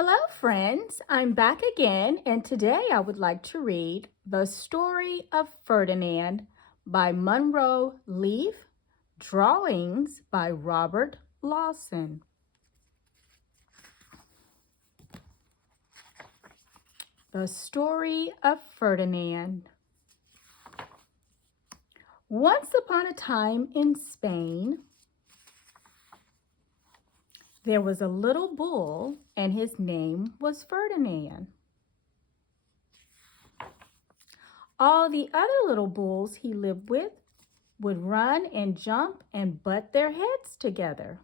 Hello, friends. I'm back again, and today I would like to read The Story of Ferdinand by Munro Leaf, drawings by Robert Lawson. The Story of Ferdinand. Once upon a time in Spain, there was a little bull, and his name was Ferdinand. All the other little bulls he lived with would run and jump and butt their heads together.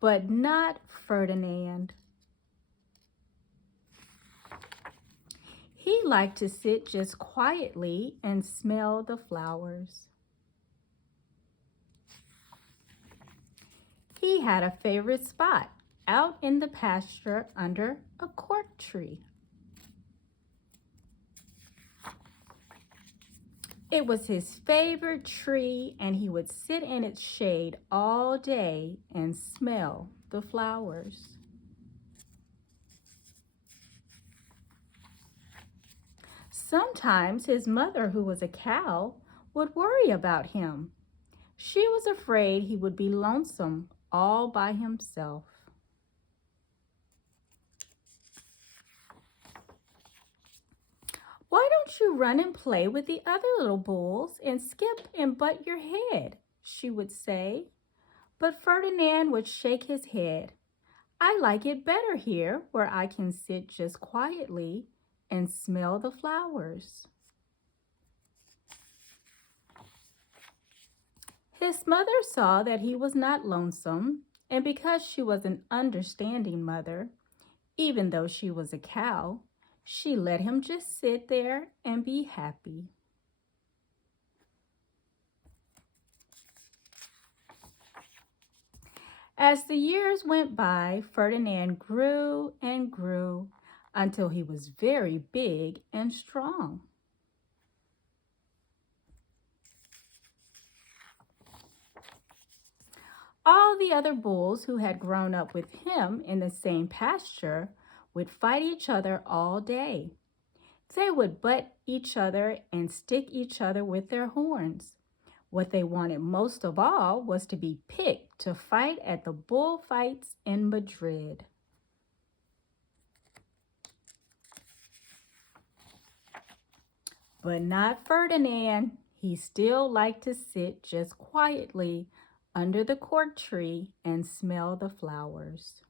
But not Ferdinand. He liked to sit just quietly and smell the flowers. He had a favorite spot out in the pasture under a cork tree. It was his favorite tree, and he would sit in its shade all day and smell the flowers. Sometimes his mother, who was a cow, would worry about him. She was afraid he would be lonesome all by himself. "Why don't you run and play with the other little bulls and skip and butt your head?" she would say. But Ferdinand would shake his head. "I like it better here, where I can sit just quietly and smell the flowers." His mother saw that he was not lonesome, and because she was an understanding mother, even though she was a cow, she let him just sit there and be happy. As the years went by, Ferdinand grew and grew until he was very big and strong. All the other bulls who had grown up with him in the same pasture would fight each other all day. They would butt each other and stick each other with their horns. What they wanted most of all was to be picked to fight at the bullfights in Madrid. But not Ferdinand. He still liked to sit just quietly under the cork tree and smell the flowers.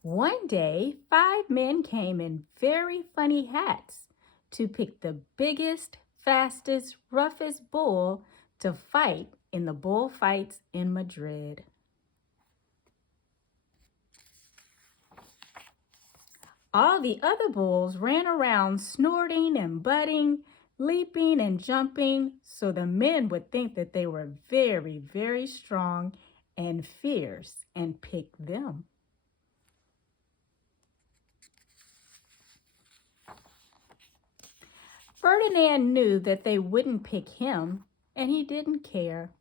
One day, 5 men came in very funny hats to pick the biggest, fastest, roughest bull to fight in the bullfights in Madrid. All the other bulls ran around snorting and butting, leaping and jumping, so the men would think that they were very, very strong and fierce and pick them. Ferdinand knew that they wouldn't pick him, and he didn't care.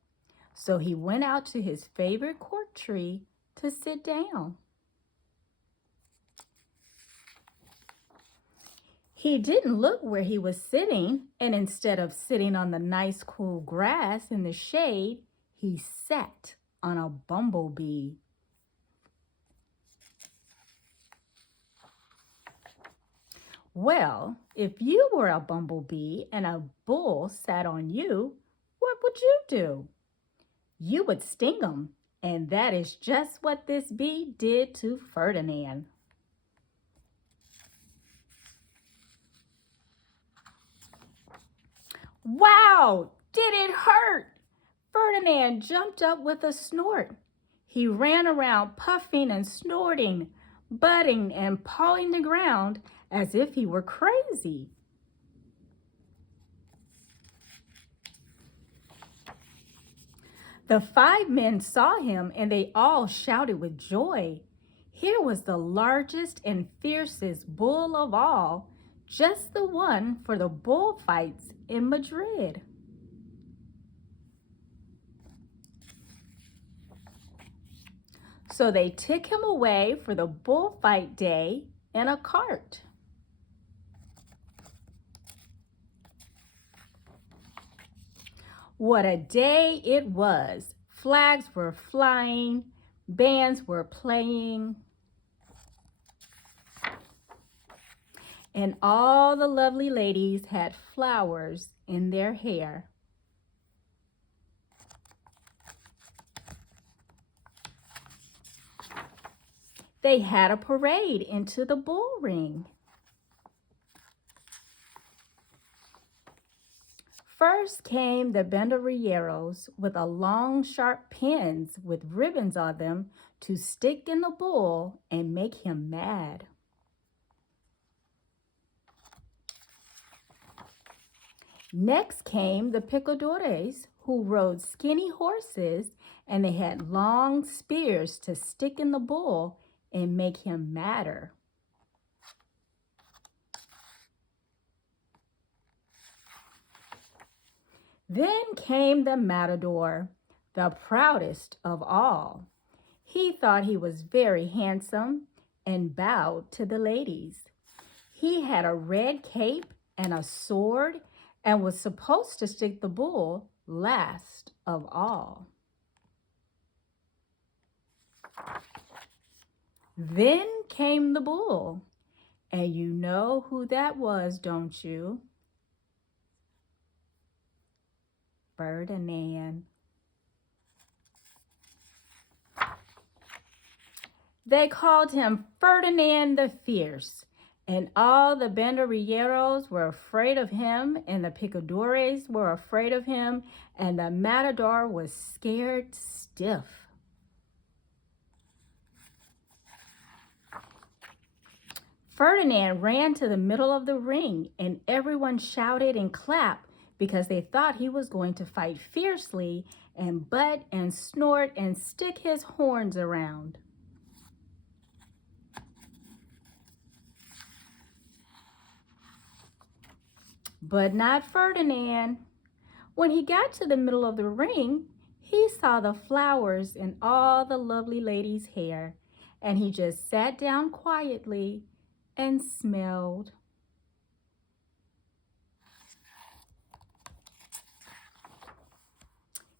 So he went out to his favorite cork tree to sit down. He didn't look where he was sitting, and instead of sitting on the nice cool grass in the shade, he sat on a bumblebee. Well, if you were a bumblebee and a bull sat on you, what would you do? You would sting him, and that is just what this bee did to Ferdinand. "Wow! Did it hurt?" Ferdinand jumped up with a snort. He ran around puffing and snorting, butting and pawing the ground as if he were crazy. The 5 men saw him, and they all shouted with joy. Here was the largest and fiercest bull of all, just the one for the bullfights in Madrid. So they took him away for the bullfight day in a cart. What a day it was. Flags were flying, bands were playing, and all the lovely ladies had flowers in their hair. They had a parade into the bull ring. First came the banderilleros with a long, sharp pins with ribbons on them to stick in the bull and make him mad. Next came the picadores, who rode skinny horses, and they had long spears to stick in the bull and make him madder. Then came the matador, the proudest of all. He thought he was very handsome and bowed to the ladies. He had a red cape and a sword and was supposed to stick the bull last of all. Then came the bull, and you know who that was, don't you? Ferdinand. They called him Ferdinand the Fierce, and all the banderilleros were afraid of him, and the picadores were afraid of him, and the matador was scared stiff. Ferdinand ran to the middle of the ring, and everyone shouted and clapped because they thought he was going to fight fiercely and butt and snort and stick his horns around. But not Ferdinand. When he got to the middle of the ring, he saw the flowers in all the lovely ladies' hair, and he just sat down quietly and smelled.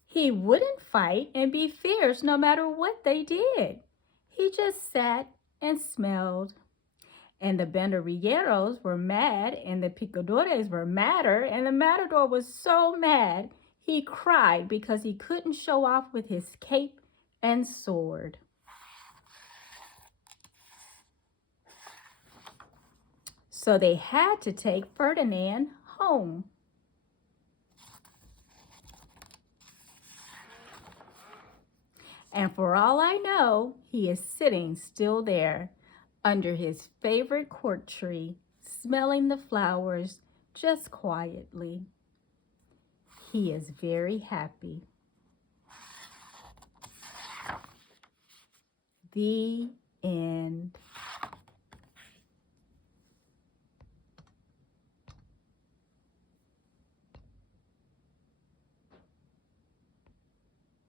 He wouldn't fight and be fierce no matter what they did. He just sat and smelled. And the banderilleros were mad, and the picadores were madder, and the matador was so mad he cried because he couldn't show off with his cape and sword. So they had to take Ferdinand home. And for all I know, he is sitting still there under his favorite court tree, smelling the flowers just quietly. He is very happy. The end.